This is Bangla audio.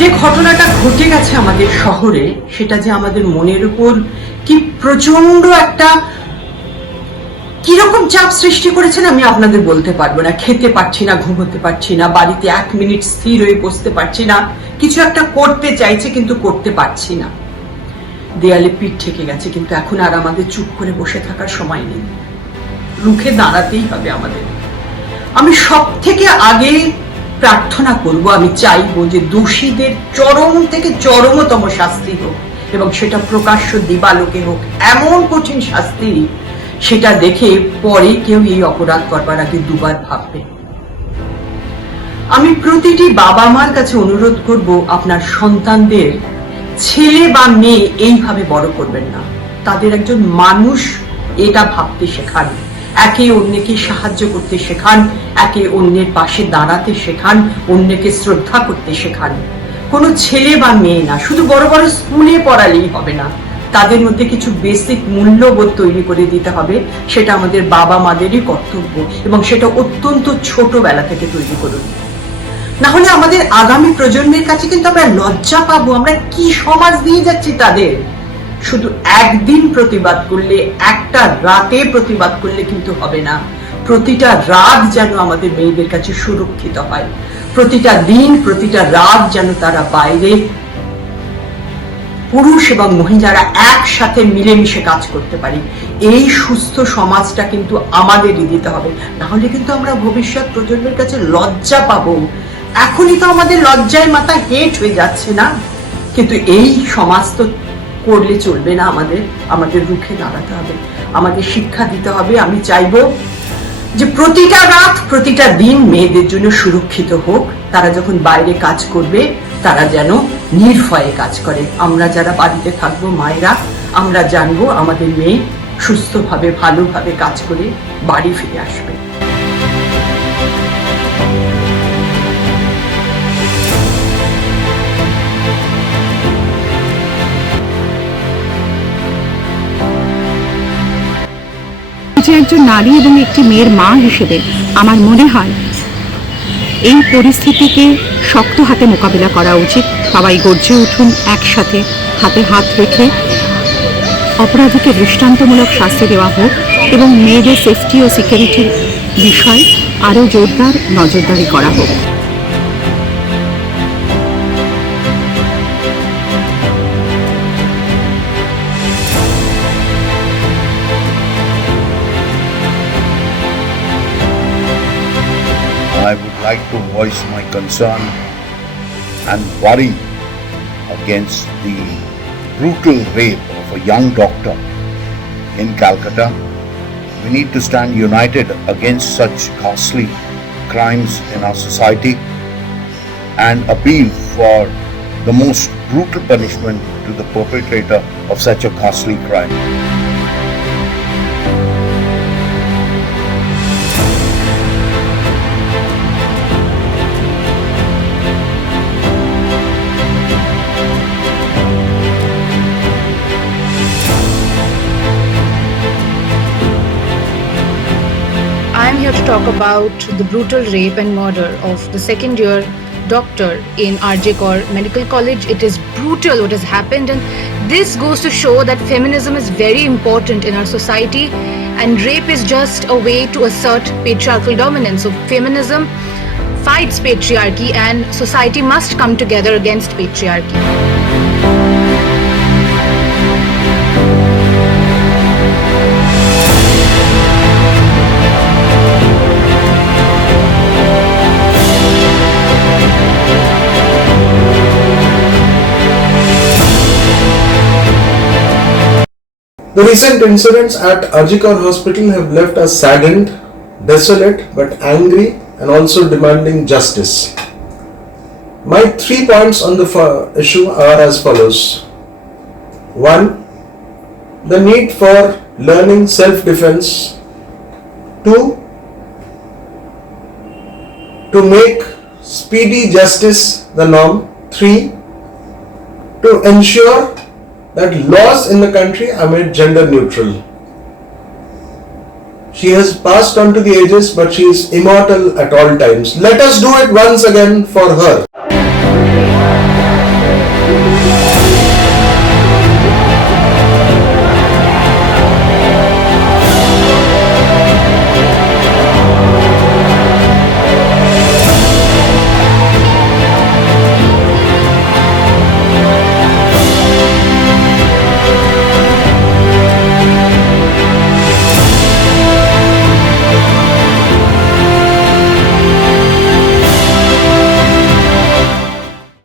যে ঘটনাটা ঘটে গেছে আমাদের শহরে, সেটা যে আমাদের মনের উপর কি প্রচন্ড একটা কিরকম চাপ সৃষ্টি করেছেন আমি আপনাদের বলতে পারবো না। খেতে পারছি না, ঘুমোতে পারছি না, বাড়িতে 1 মিনিট স্থির হয়ে বসতে পারছি না, কিছু একটা করতে চাইছে কিন্তু করতে পারছি না। দেয়ালে পিঠ ঠেকে গেছে, কিন্তু এখন আর আমাদের চুপ করে বসে থাকার সময় নেই, রুখে দাঁড়াতেই হবে আমাদের। আমি সব থেকে আগে প্রার্থনা করব, আমি চাইবো যে দোষীদের চরম থেকে চরমতম শাস্তি হোক, এবং সেটা প্রকাশ্য দিবালোকে হোক, এমন কঠিন শাস্তি সেটা দেখে পরে কেউ এই অপরাধ করবার আগে দুবার ভাববে। আমি প্রতিটি বাবা মার কাছে অনুরোধ করব, আপনার সন্তানদের ছেলে বা মেয়ে এইভাবে বড় করবেন না, তাদের একজন মানুষ এটা ভাবতে শেখান, একে অন্যকে সাহায্য করতে শেখান, একে অন্যের পাশে দাঁড়াতে শেখান, অন্যকে শ্রদ্ধা করতে শেখান। কোনো ছেলে বা মেয়ে না, শুধু বড় বড় স্কুলে পড়ালেই হবে না, তাদের মধ্যে কিছু বেসিক মূল্যবোধ তৈরি করে দিতে হবে। সেটা আমাদের বাবা মাদেরই কর্তব্য, এবং সেটা অত্যন্ত ছোটবেলা থেকে তৈরি করুন। না হলে আমাদের আগামী প্রজন্মের কাছে কিন্তু আমরা লজ্জা পাবো। আমরা কি সমাজ দিয়ে যাচ্ছি তাদের? শুধু একদিন প্রতিবাদ করলে, একটা রাতে প্রতিবাদ করলে কিন্তু হবে না। প্রতিটা রাত যেন আমাদের মেয়েদের কাছে সুরক্ষিত হয়, প্রতিটা দিন, প্রতিটা রাত যেন তারা বাইরে পুরুষ এবং মহিলারা একসাথে মিলেমিশে কাজ করতে পারি। এই সুস্থ সমাজটা কিন্তু আমাদেরই দিতে হবে, না হলে কিন্তু আমরা ভবিষ্যৎ প্রজন্মের কাছে লজ্জা পাবো। এখনই তো আমাদের লজ্জায় মাথা হেঁট হয়ে যাচ্ছে না, কিন্তু এই সমাজ তো করলে চলবে না। আমাদের রুখে দাঁড়াতে হবে, আমাদের শিক্ষা দিতে হবে। আমি চাইবো যে প্রতিটা রাত, প্রতিটা দিন মেয়েদের জন্য সুরক্ষিত হোক। তারা যখন বাইরে কাজ করবে, তারা যেন নির্ভয়ে কাজ করে। আমরা যারা বাড়িতে থাকবো মায়েরা, আমরা জানবো আমাদের মেয়ে সুস্থভাবে, ভালোভাবে কাজ করে বাড়ি ফিরে আসবে। যে একজন নারী এবং একটি মেয়ের মা হিসেবে আমার মনে হয় এই পরিস্থিতিকে শক্ত হাতে মোকাবিলা করা উচিত। সবাই গর্জে উঠুন একসাথে, হাতে হাত রেখে অপরাধীকে দৃষ্টান্তমূলক শাস্তি দেওয়া হোক, এবং মেয়েদের সেফটি ও সিকিউরিটির বিষয়ে আরও জোরদার নজরদারি করা হোক। I would like to voice my concern and worry against the brutal rape of a young doctor in Calcutta. We need to stand united against such ghastly crimes in our society and appeal for the most brutal punishment to the perpetrator of such a ghastly crime. I'm here to talk about the brutal rape and murder of the second-year doctor in RJ Kaur Medical College. It is brutal what has happened, and this goes to show that feminism is very important in our society, and rape is just a way to assert patriarchal dominance. So feminism fights patriarchy, and society must come together against patriarchy. The recent incidents at RJ Kaur Hospital have left us saddened, desolate, but angry and also demanding justice. My 3 points on the issue are as follows. 1. The need for learning self-defense. 2. To make speedy justice the norm. 3. To ensure that laws in the country are made gender neutral. She has passed on to the ages, but she is immortal at all times. Let us do it once again for her.